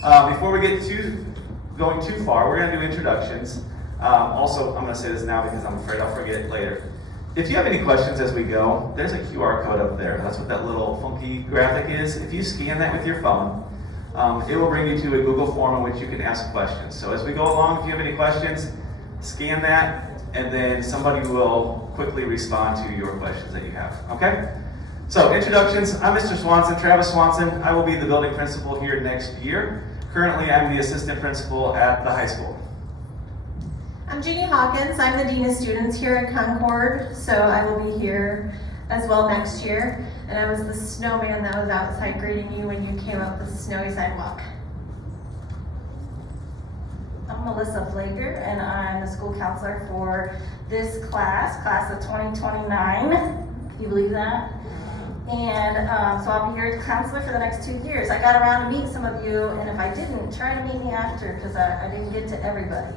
Before we get going too far, we're going to do introductions. Also, I'm going to say this now because I'm afraid I'll forget it later. If you have any questions as we go, there's a QR code up there. That's what that little funky graphic is. If you scan that with your phone, it will bring you to a Google form in which you can ask questions. So as we go along, if you have any questions, scan that, and then somebody will quickly respond to your questions that you have. Okay? So introductions. I'm Mr. Swanson, Travis Swanson. I will be the building principal here next year. Currently, I'm the assistant principal at the high school. I'm Jeannie Hawkins. I'm the Dean of Students here at Concord, so I will be here as well next year. And I was the snowman that was outside greeting you when you came up the snowy sidewalk. I'm Melissa Flager, and I'm the school counselor for this class of 2029. Can you believe that? And so I'll be your counselor for the next 2 years. I got around to meet some of you, and if I didn't, try to meet me after, because I didn't get to everybody.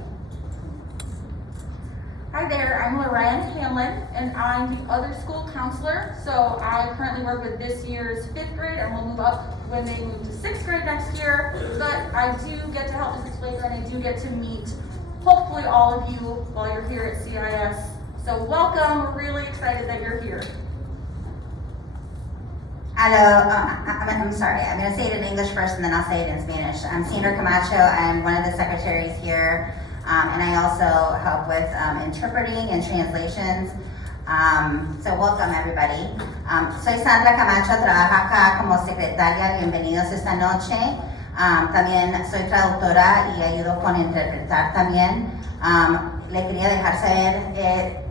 Hi there, I'm Lorraine Hanlon, and I'm the other school counselor. So I currently work with this year's 5th grade, and we'll move up when they move to 6th grade next year. But I do get to help the 6th grader, and I do get to meet, hopefully, all of you while you're here at CIS. So welcome, we're really excited that you're here. Hello, I'm sorry, I'm going to say it in English first and then I'll say it in Spanish. I'm Sandra Camacho, I'm one of the secretaries here, and I also help with interpreting and translations. So welcome everybody. Soy Sandra Camacho, trabajo acá como secretaria, bienvenidos esta noche. También soy traductora y ayudo con interpretar también. Le quería dejar saber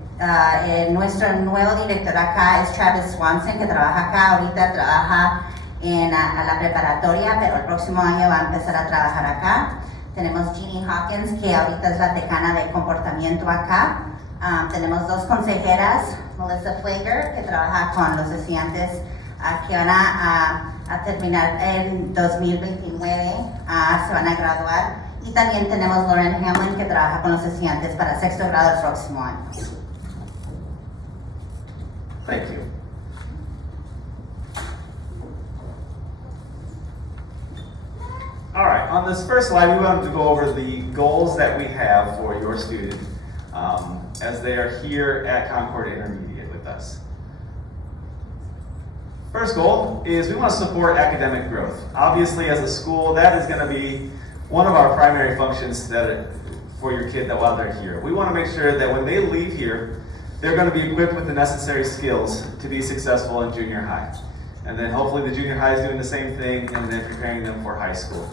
nuestro nuevo director acá es Travis Swanson, que trabaja acá, ahorita trabaja en la preparatoria, pero el próximo año va a empezar a trabajar acá. Tenemos Jeannie Hawkins, que ahorita es la decana de comportamiento acá. Tenemos 2 consejeras, Melissa Flager, que trabaja con los estudiantes que van a terminar en 2029, se van a graduar. Y también tenemos Lauren Hamlin, que trabaja con los estudiantes para 6º grado el próximo año. Thank you. All right, on this first slide, we wanted to go over the goals that we have for your student as they are here at Concord Intermediate with us. First goal is we want to support academic growth. Obviously, as a school, that is going to be one of our primary functions for your kid while they're here. We want to make sure that when they leave here, they're going to be equipped with the necessary skills to be successful in junior high. And then hopefully the junior high is doing the same thing and then preparing them for high school.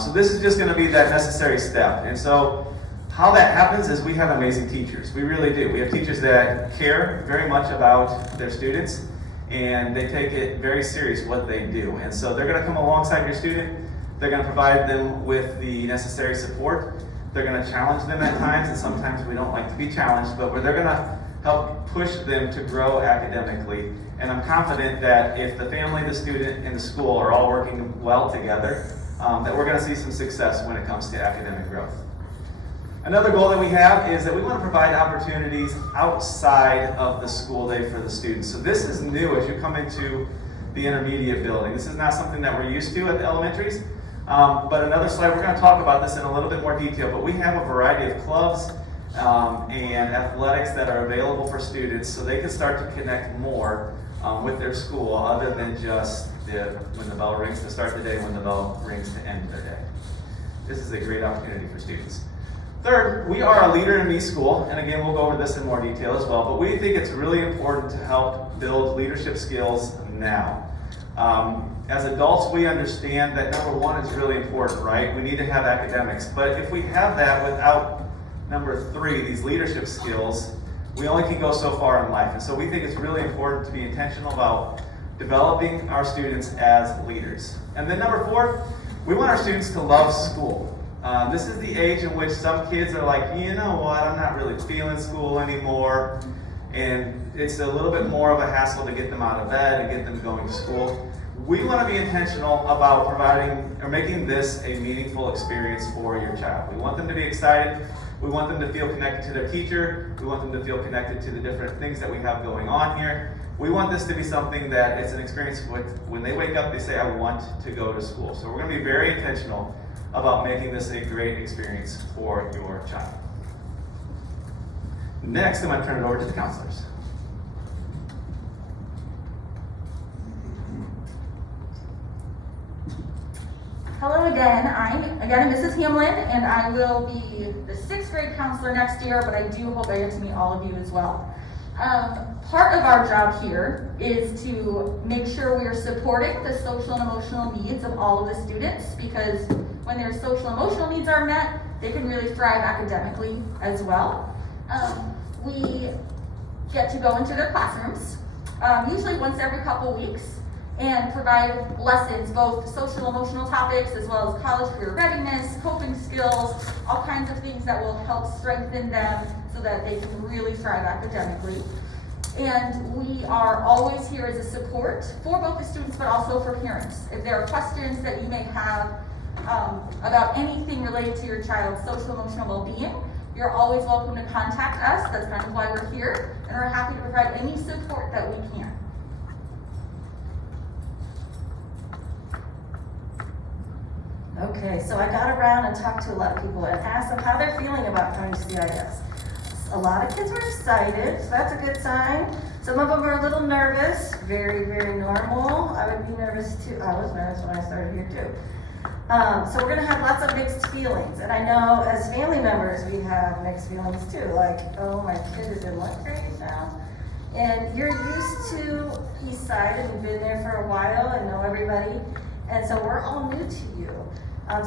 So this is just going to be that necessary step. And so how that happens is we have amazing teachers. We really do. We have teachers that care very much about their students, and they take it very serious what they do. And so they're going to come alongside your student. They're going to provide them with the necessary support. They're going to challenge them at times, and sometimes we don't like to be challenged, but they're going to help push them to grow academically. And I'm confident that if the family, the student, and the school are all working well together, that we're going to see some success when it comes to academic growth. Another goal that we have is that we want to provide opportunities outside of the school day for the students. So this is new as you come into the intermediate building. This is not something that we're used to at the elementaries, but another slide, we're going to talk about this in a little bit more detail, but we have a variety of clubs and athletics that are available for students so they can start to connect more with their school other than just when the bell rings to start the day, when the bell rings to end their day. This is a great opportunity for students. Third, we are a Leader in Me school, and again, we'll go over this in more detail as well, but we think it's really important to help build leadership skills now. As adults, we understand that number 1 is really important, right? We need to have academics, but if we have that without number 3, these leadership skills, we only can go so far in life. And so we think it's really important to be intentional about developing our students as leaders. And then number 4, we want our students to love school. This is the age in which some kids are like, you know what, I'm not really feeling school anymore. And it's a little bit more of a hassle to get them out of bed and get them going to school. We want to be intentional about providing or making this a meaningful experience for your child. We want them to be excited. We want them to feel connected to their teacher. We want them to feel connected to the different things that we have going on here. We want this to be something that it's an experience with when they wake up, they say, I want to go to school. So we're going to be very intentional about making this a great experience for your child. Next, I'm going to turn it over to the counselors. Hello again, I'm Mrs. Hamlin, and I will be the 6th grade counselor next year, but I do hope I get to meet all of you as well. Part of our job here is to make sure we are supporting the social and emotional needs of all of the students, because when their social and emotional needs are met, they can really thrive academically as well. We get to go into their classrooms, usually once every couple weeks, and provide lessons, both social emotional topics as well as college career readiness, coping skills, all kinds of things that will help strengthen them so that they can really thrive academically. And we are always here as a support for both the students but also for parents. If there are questions that you may have about anything related to your child's social emotional well-being, you're always welcome to contact us. That's kind of why we're here, and we're happy to provide any support that we can. Okay, so I got around and talked to a lot of people and asked them how they're feeling about coming to CIS. A lot of kids were excited, so that's a good sign. Some of them were a little nervous, very, very normal. I would be nervous too. I was nervous when I started here too. So we're gonna have lots of mixed feelings. And I know as family members, we have mixed feelings too. Like, oh, my kid is in what grade now? And you're used to Eastside and you've been there for a while and know everybody. And so we're all new to you.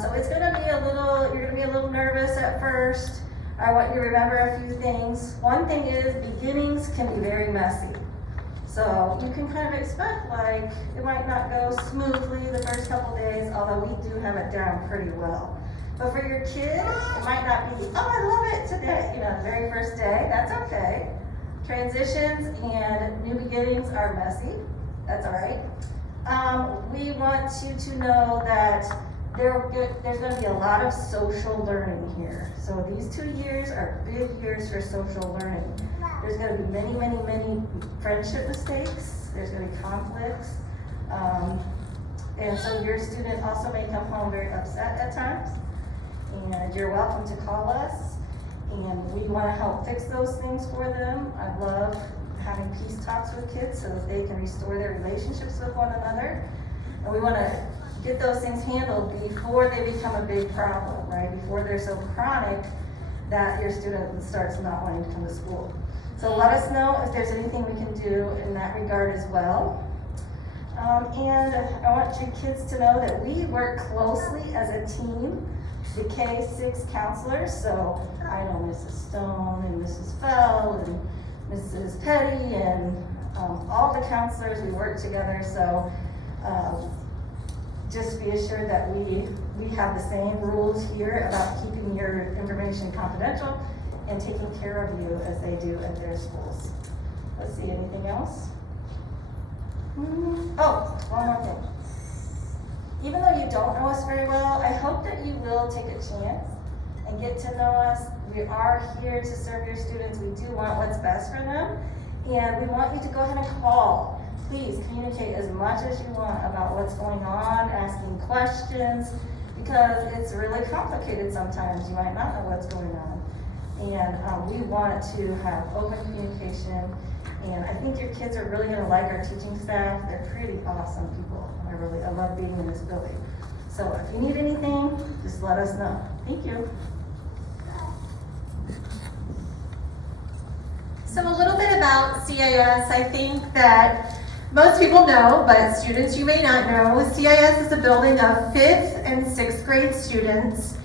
So it's gonna be you're gonna be a little nervous at first. I want you to remember a few things. One thing is beginnings can be very messy. So you can kind of expect like it might not go smoothly the first couple days, although we do have it down pretty well. But for your kid, it might not be oh, I love it today, the very first day. That's okay. Transitions and new beginnings are messy. That's all right. We want you to know that there's going to be a lot of social learning here. So these 2 years are big years for social learning. There's going to be many, many, many friendship mistakes. There's going to be conflicts. And so your student also may come home very upset at times. And you're welcome to call us. And we want to help fix those things for them. I love having peace talks with kids so that they can restore their relationships with one another. And we want to get those things handled before they become a big problem, right? Before they're so chronic that your student starts not wanting to come to school. So let us know if there's anything we can do in that regard as well. And I want your kids to know that we work closely as a team, the K-6 counselors. So I know Mrs. Stone and Mrs. Fell and Mrs. Petty and all the counselors, we work together. So just be assured that we have the same rules here about keeping your information confidential and taking care of you as they do at their schools. Let's see, anything else? Oh, one more thing. Even though you don't know us very well, I hope that you will take a chance and get to know us. We are here to serve your students. We do want what's best for them. And we want you to go ahead and call. Please communicate as much as you want about what's going on, asking questions, because it's really complicated sometimes. You might not know what's going on. And we want to have open communication. And I think your kids are really going to like our teaching staff. They're pretty awesome people. I love being in this building. So if you need anything, just let us know. Thank you. So a little bit about CIS. I think that most people know, but students you may not know, CIS is a building of 5th and 6th grade students.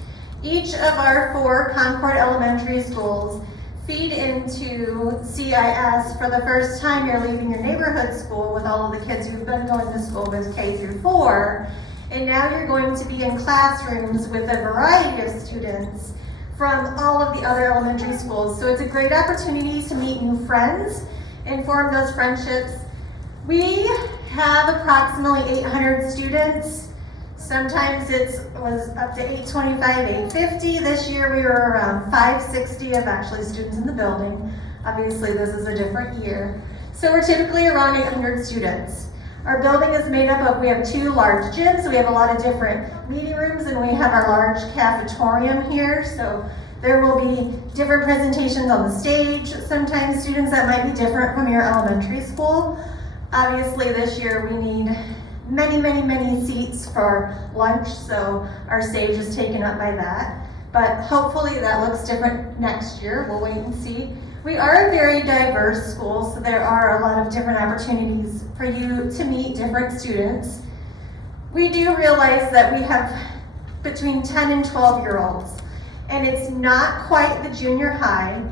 Each of our 4 Concord elementary schools feed into CIS for the first time you're leaving your neighborhood school with all of the kids who've been going to school with K through 4. And now you're going to be in classrooms with a variety of students from all of the other elementary schools. So it's a great opportunity to meet new friends and form those friendships. We have approximately 800 students. Sometimes it was up to 825, 850. This year we were around 560 of actually students in the building. Obviously this is a different year. So we're typically around 800 students. Our building is made up of, we have 2 large gyms, we have a lot of different meeting rooms, and we have our large cafetorium here. So there will be different presentations on the stage. Sometimes students that might be different from your elementary school. Obviously this year we need many seats for lunch, so our stage is taken up by that. But hopefully that looks different next year. We'll wait and see. We are a very diverse school, so there are a lot of different opportunities for you to meet different students. We do realize that we have between 10 and 12-year-olds, and it's not quite the junior high.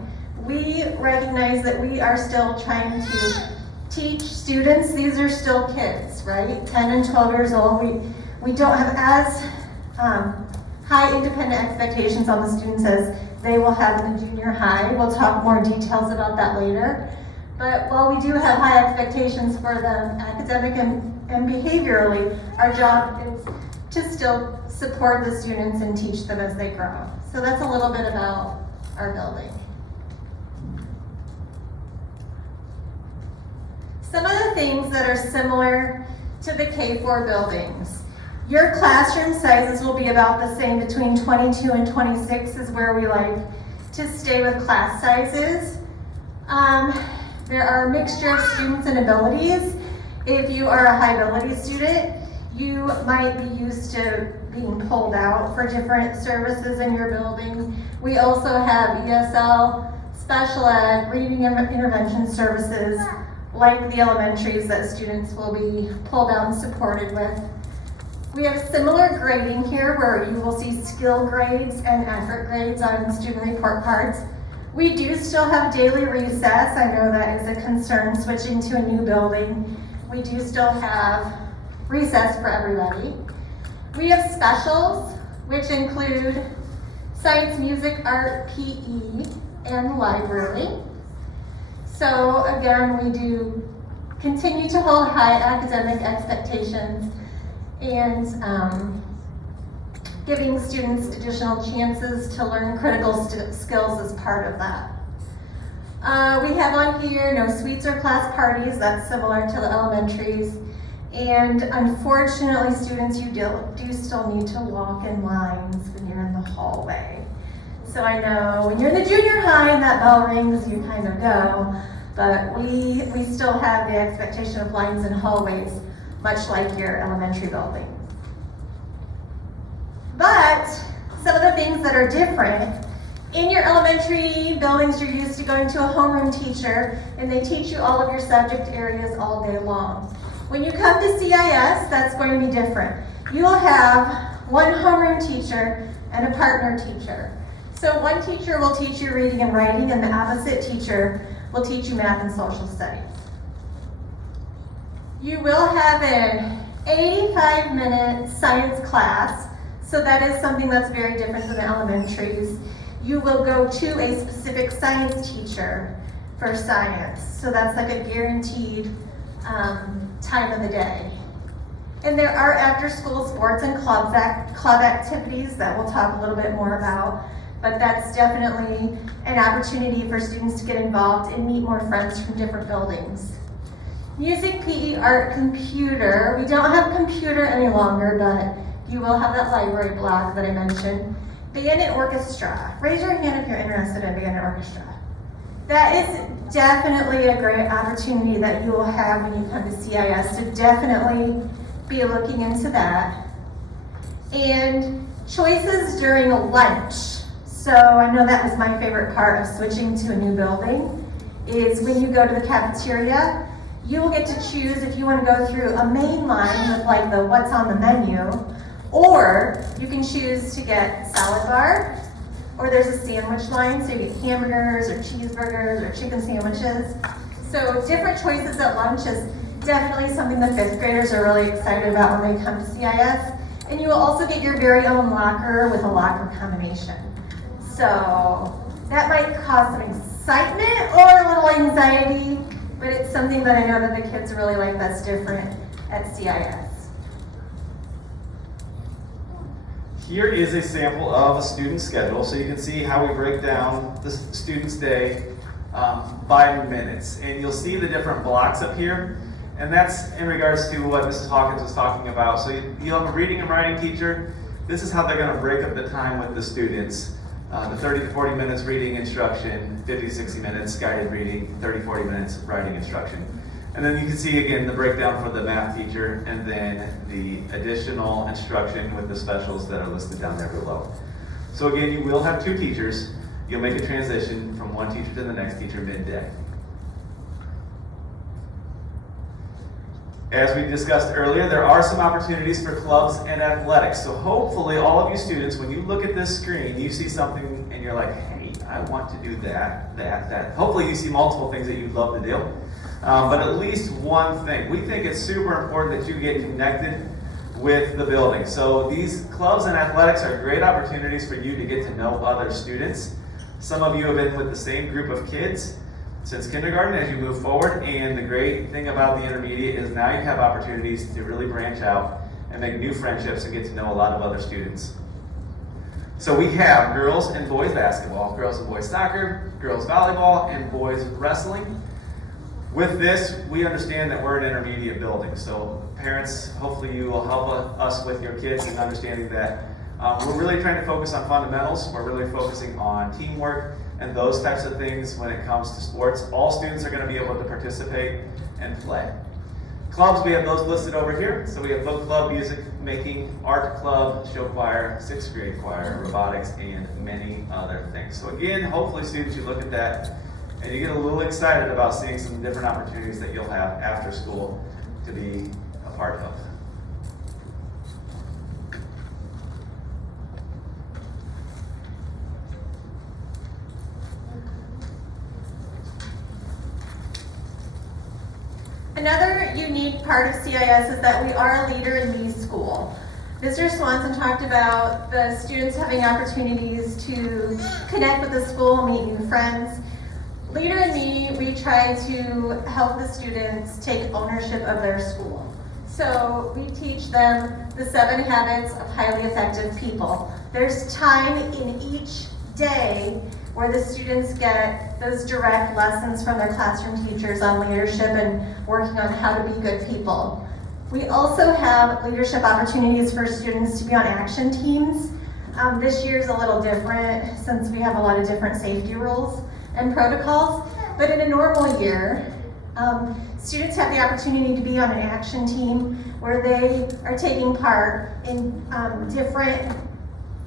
We recognize that we are still trying to teach students, these are still kids, right? 10 and 12 years old. We don't have as high independent expectations on the students as they will have in the junior high. We'll talk more details about that later. But while we do have high expectations for them academic and behaviorally, our job is to still support the students and teach them as they grow. So that's a little bit about our building. Some of the things that are similar to the K-4 buildings. Your classroom sizes will be about the same, between 22 and 26 is where we like to stay with class sizes. There are a mixture of students and abilities. If you are a high ability student, you might be used to being pulled out for different services in your building. We also have ESL, special ed, reading intervention services, like the elementaries that students will be pulled out and supported with. We have similar grading here where you will see skill grades and effort grades on student report cards. We do still have daily recess. I know that is a concern switching to a new building. We do still have recess for everybody. We have specials, which include science, music, art, PE, and library. So again, we do continue to hold high academic expectations and giving students additional chances to learn critical skills as part of that. We have on here no suites or class parties. That's similar to the elementaries. And unfortunately, students, you do still need to walk in lines when you're in the hallway. So I know when you're in the junior high and that bell rings, you kind of go, but we still have the expectation of lines and hallways, much like your elementary building. But some of the things that are different, in your elementary buildings, you're used to going to a homeroom teacher, and they teach you all of your subject areas all day long. When you come to CIS, that's going to be different. You will have one homeroom teacher and a partner teacher. So one teacher will teach you reading and writing, and the opposite teacher will teach you math and social studies. You will have an 85-minute science class, so that is something that's very different than the elementaries. You will go to a specific science teacher for science, so that's like a guaranteed time of the day. And there are after-school sports and club activities that we'll talk a little bit more about, but that's definitely an opportunity for students to get involved and meet more friends from different buildings. Music, PE, art, computer. We don't have computer any longer, but you will have that library block that I mentioned. Band and orchestra. Raise your hand if you're interested in band and orchestra. That is definitely a great opportunity that you will have when you come to CIS, to definitely be looking into that. And choices during lunch. So I know that was my favorite part of switching to a new building, is when you go to the cafeteria, you will get to choose if you want to go through a main line with like the what's on the menu, or you can choose to get salad bar, or there's a sandwich line, so you get hamburgers or cheeseburgers or chicken sandwiches. So different choices at lunch is definitely something the 5th graders are really excited about when they come to CIS. And you will also get your very own locker with a locker combination. So that might cause some excitement or a little anxiety, but it's something that I know that the kids really like that's different at CIS. Here is a sample of a student schedule, so you can see how we break down the student's day by minutes. And you'll see the different blocks up here. And that's in regards to what Mrs. Hawkins was talking about. So you have a reading and writing teacher. This is how they're going to break up the time with the students. The 30 to 40 minutes reading instruction, 50 to 60 minutes guided reading, 30 to 40 minutes writing instruction. And then you can see again the breakdown for the math teacher and then the additional instruction with the specials that are listed down there below. So again, you will have two teachers. You'll make a transition from one teacher to the next teacher midday. As we discussed earlier, there are some opportunities for clubs and athletics. So hopefully all of you students, when you look at this screen, you see something and you're like, hey, I want to do that. Hopefully you see multiple things that you'd love to do. But at least one thing. We think it's super important that you get connected with the building. So these clubs and athletics are great opportunities for you to get to know other students. Some of you have been with the same group of kids since kindergarten as you move forward, and the great thing about the intermediate is now you have opportunities to really branch out and make new friendships and get to know a lot of other students. So we have girls and boys basketball, girls and boys soccer, girls volleyball, and boys wrestling. With this, we understand that we're an intermediate building, so parents, hopefully you will help us with your kids in understanding that we're really trying to focus on fundamentals. We're really focusing on teamwork and those types of things when it comes to sports. All students are going to be able to participate and play. Clubs, we have those listed over here. So we have book club, music making, art club, show choir, 6th grade choir, robotics, and many other things. So again, hopefully students, you look at that and you get a little excited about seeing some different opportunities that you'll have after school to be a part of. Another unique part of CIS is that we are a leader in me school. Mr. Swanson talked about the students having opportunities to connect with the school, meet new friends. Leader in Me, we try to help the students take ownership of their school. So we teach them the 7 habits of highly effective people. There's time in each day where the students get those direct lessons from their classroom teachers on leadership and working on how to be good people. We also have leadership opportunities for students to be on action teams. This year's a little different since we have a lot of different safety rules and protocols, but in a normal year, students have the opportunity to be on an action team where they are taking part in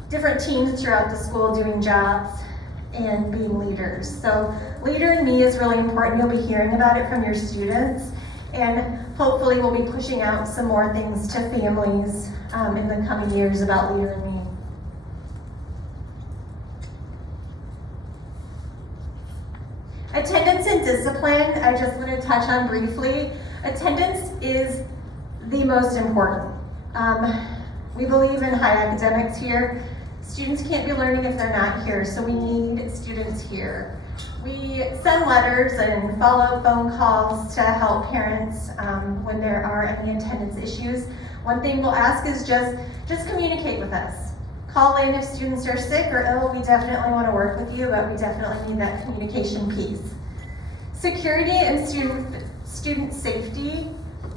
different teams throughout the school doing jobs and being leaders. So Leader in Me is really important. You'll be hearing about it from your students, and hopefully we'll be pushing out some more things to families in the coming years about Leader in Me. Attendance and discipline, I just want to touch on briefly. Attendance is the most important. We believe in high academics here. Students can't be learning if they're not here, so we need students here. We send letters and follow-up phone calls to help parents when there are any attendance issues. One thing we'll ask is just communicate with us. Call in if students are sick or ill. We definitely want to work with you, but we definitely need that communication piece. Security and student safety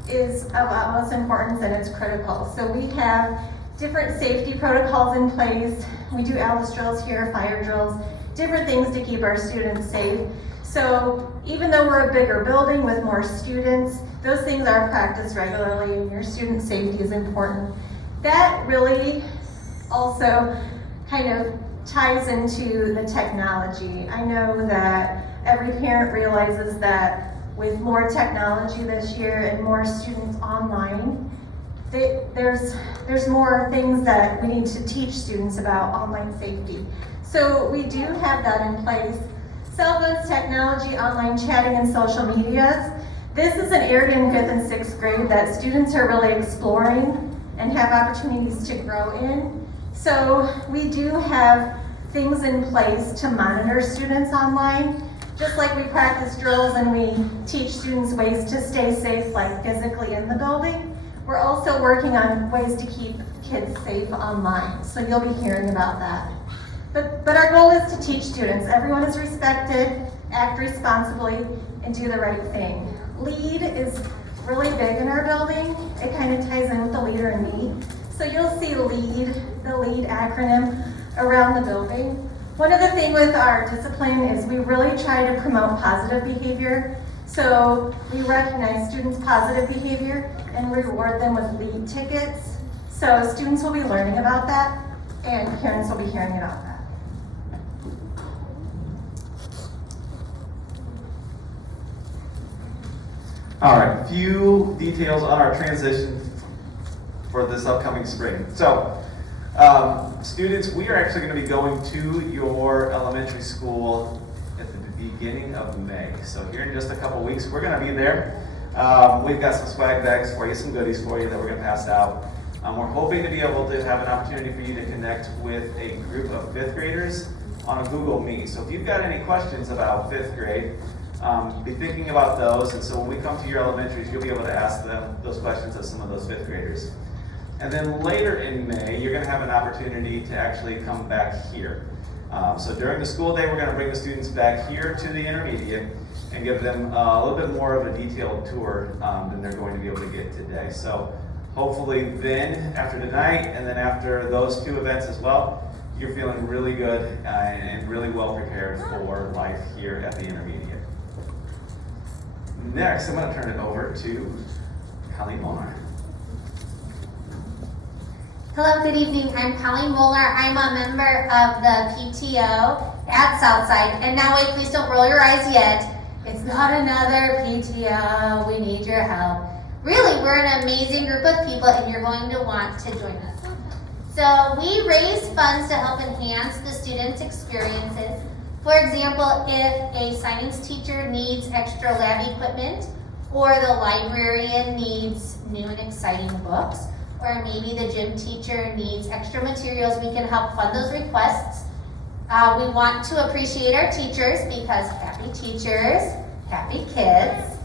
is of utmost importance, and it's critical. So we have different safety protocols in place. We do ALICE drills here, fire drills, different things to keep our students safe. So even though we're a bigger building with more students, those things are practiced regularly, and your student safety is important. That really also kind of ties into the technology. I know that every parent realizes that with more technology this year and more students online, there's more things that we need to teach students about online safety. So we do have that in place. Cell phones, technology, online chatting, and social medias. This is an area in 5th and 6th grade that students are really exploring and have opportunities to grow in. So we do have things in place to monitor students online. Just like we practice drills and we teach students ways to stay safe, like physically in the building, we're also working on ways to keep kids safe online. So you'll be hearing about that. But our goal is to teach students. Everyone is respected, act responsibly, and do the right thing. LEAD is really big in our building. It kind of ties in with the leader and me. So you'll see LEAD, the LEAD acronym around the building. One other thing with our discipline is we really try to promote positive behavior. So we recognize students' positive behavior and reward them with LEAD tickets. So students will be learning about that and parents will be hearing about that. All right, few details on our transition for this upcoming spring. So, students, we are actually going to be going to your elementary school at the beginning of May. So here in just a couple weeks, we're going to be there. We've got some swag bags for you, some goodies for you that we're going to pass out. We're hoping to be able to have an opportunity for you to connect with a group of 5th graders on a Google Meet. So if you've got any questions about 5th grade, be thinking about those, and so when we come to your elementaries, you'll be able to ask them those questions of some of those 5th graders. And then later in May, you're going to have an opportunity to actually come back here. So during the school day, we're going to bring the students back here to the intermediate and give them a little bit more of a detailed tour than they're going to be able to get today. So hopefully then, after tonight, and then after those 2 events as well, you're feeling really good and really well prepared for life here at the intermediate. Next, I'm going to turn it over to Colleen Molnar. Hello, good evening. I'm Colleen Molnar. I'm a member of the PTO at Southside. And now wait, please don't roll your eyes yet. It's not another PTO. We need your help. Really, we're an amazing group of people and you're going to want to join us. So we raise funds to help enhance the students' experiences. For example, if a science teacher needs extra lab equipment, or the librarian needs new and exciting books, or maybe the gym teacher needs extra materials, we can help fund those requests. We want to appreciate our teachers because happy teachers, happy kids.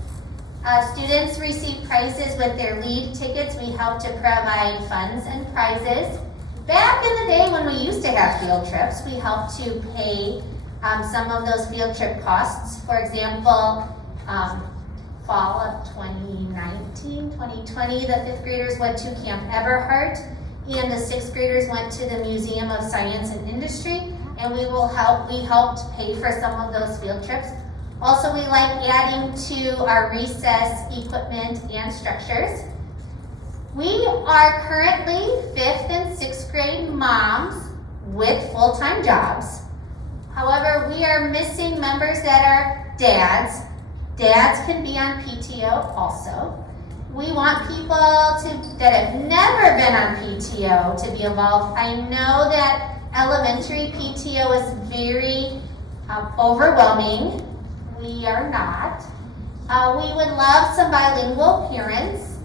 Students receive prizes with their LEAD tickets. We help to provide funds and prizes. Back in the day when we used to have field trips, we helped to pay some of those field trip costs. For example, fall of 2019, 2020, the 5th graders went to Camp Eberhart and the 6th graders went to the Museum of Science and Industry, and we helped pay for some of those field trips. Also, we like adding to our recess equipment and structures. We are currently 5th and 6th grade moms with full-time jobs. However, we are missing members that are dads. Dads can be on PTO also. We want people that have never been on PTO to be involved. I know that elementary PTO is very overwhelming. We are not. We would love some bilingual parents,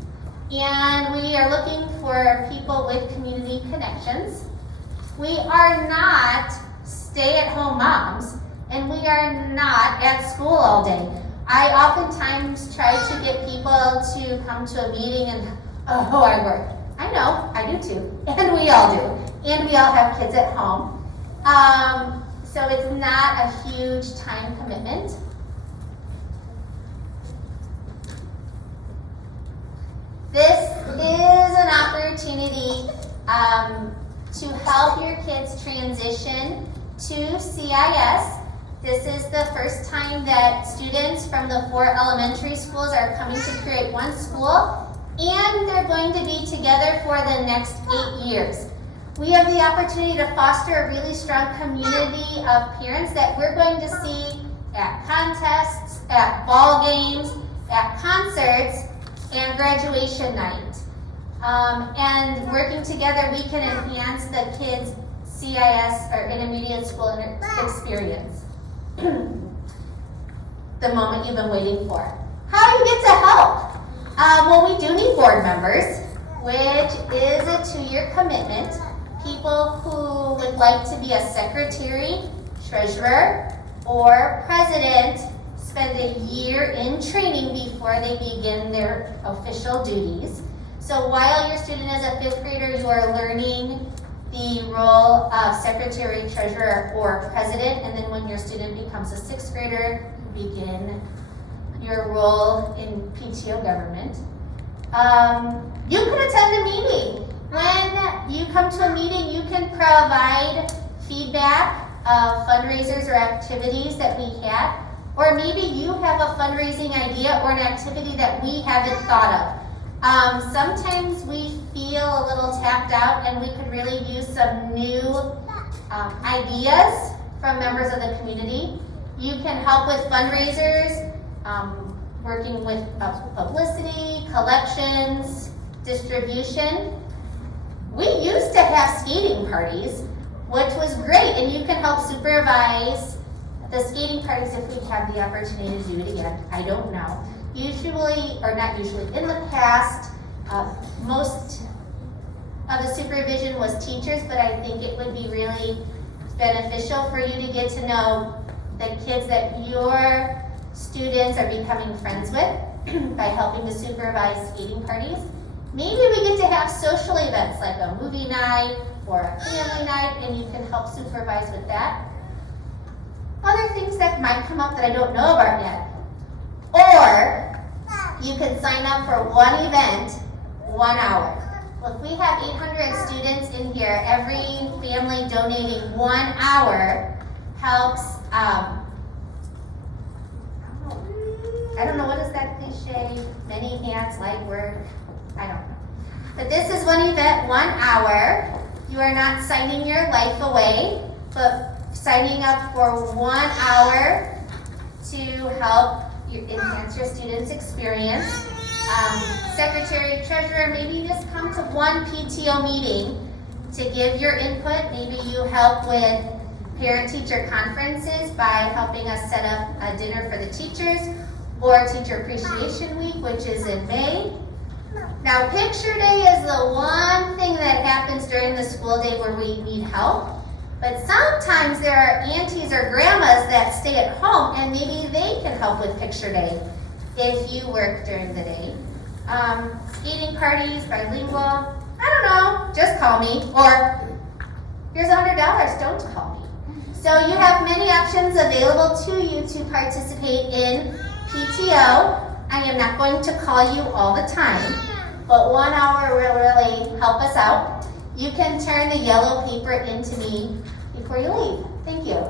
and we are looking for people with community connections. We are not stay-at-home moms, and we are not at school all day. I oftentimes try to get people to come to a meeting and, oh, I work. I know, I do too, and we all do. And we all have kids at home. So it's not a huge time commitment. This is an opportunity to help your kids transition to CIS. This is the first time that students from the 4 elementary schools are coming to create one school, and they're going to be together for the next 8 years. We have the opportunity to foster a really strong community of parents that we're going to see at contests, at ball games, at concerts, and graduation night. And working together, we can enhance the kids' CIS or intermediate school experience. The moment you've been waiting for. How do you get to help? Well, we do need board members, which is a 2-year commitment. People who would like to be a secretary, treasurer, or president spend a year in training before they begin their official duties. So while your student is a 5th grader, you are learning the role of secretary, treasurer, or president, and then when your student becomes a 6th grader, you begin your role in PTO government. You can attend a meeting. When you come to a meeting, you can provide feedback of fundraisers or activities that we had, or maybe you have a fundraising idea or an activity that we haven't thought of. Sometimes we feel a little tapped out and we could really use some new ideas from members of the community. You can help with fundraisers, working with publicity, collections, distribution. We used to have skating parties, which was great, and you can help supervise the skating parties if we have the opportunity to do it again. I don't know. Usually, or not usually, in the past, most of the supervision was teachers, but I think it would be really beneficial for you to get to know the kids that your students are becoming friends with by helping to supervise skating parties. Maybe we get to have social events like a movie night or a family night, and you can help supervise with that. Other things that might come up that I don't know about yet. Or you can sign up for one event, 1 hour. Look, we have 800 students in here. Every family donating 1 hour helps, I don't know, what is that cliche? Many hands, light work. I don't know. But this is one event, 1 hour. You are not signing your life away, but signing up for 1 hour to help enhance your students' experience. Secretary, treasurer, maybe you just come to one PTO meeting to give your input. Maybe you help with parent-teacher conferences by helping us set up a dinner for the teachers, or Teacher Appreciation Week, which is in May. Now, Picture Day is the one thing that happens during the school day where we need help. But sometimes there are aunties or grandmas that stay at home and maybe they can help with Picture Day if you work during the day. Skating parties, bilingual, I don't know, just call me. Or here's $100, don't call me. So you have many options available to you to participate in PTO. I am not going to call you all the time, but 1 hour will really help us out. You can turn the yellow paper into me before you leave. Thank you.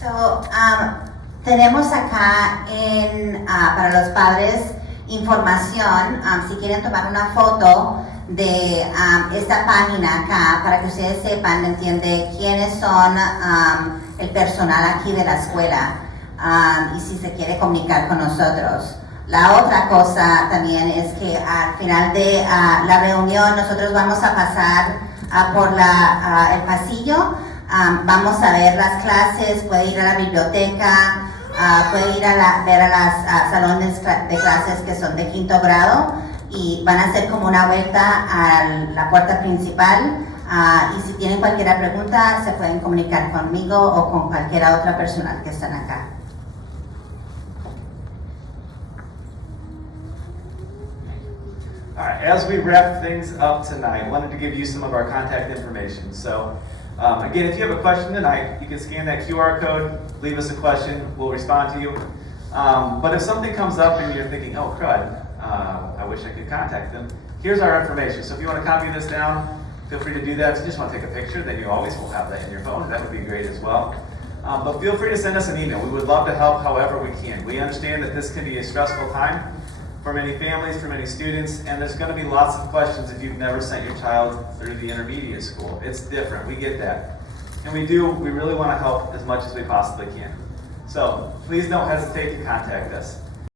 So, tenemos acá para los padres información, si quieren tomar una foto de esta página acá para que ustedes sepan, entiende, quiénes son el personal aquí de la escuela y si se quiere comunicar con nosotros. La otra cosa también es que al final de la reunión nosotros vamos a pasar por el pasillo, vamos a ver las clases, puede ir a la biblioteca, puede ir a ver a las salones de clases que son de 5º grado y van a hacer como una vuelta a la puerta principal y si tienen cualquier pregunta se pueden comunicar conmigo o con cualquier otra persona que están acá. All right, as we wrap things up tonight, I wanted to give you some of our contact information. So, again, if you have a question tonight, you can scan that QR code, leave us a question, we'll respond to you. But if something comes up and you're thinking, oh crud, I wish I could contact them, here's our information. So if you want to copy this down, feel free to do that. If you just want to take a picture, then you always will have that in your phone. That would be great as well. But feel free to send us an email. We would love to help however we can. We understand that this can be a stressful time for many families, for many students, and there's going to be lots of questions if you've never sent your child through the intermediate school. It's different, we get that. And we really want to help as much as we possibly can. So please don't hesitate to contact us.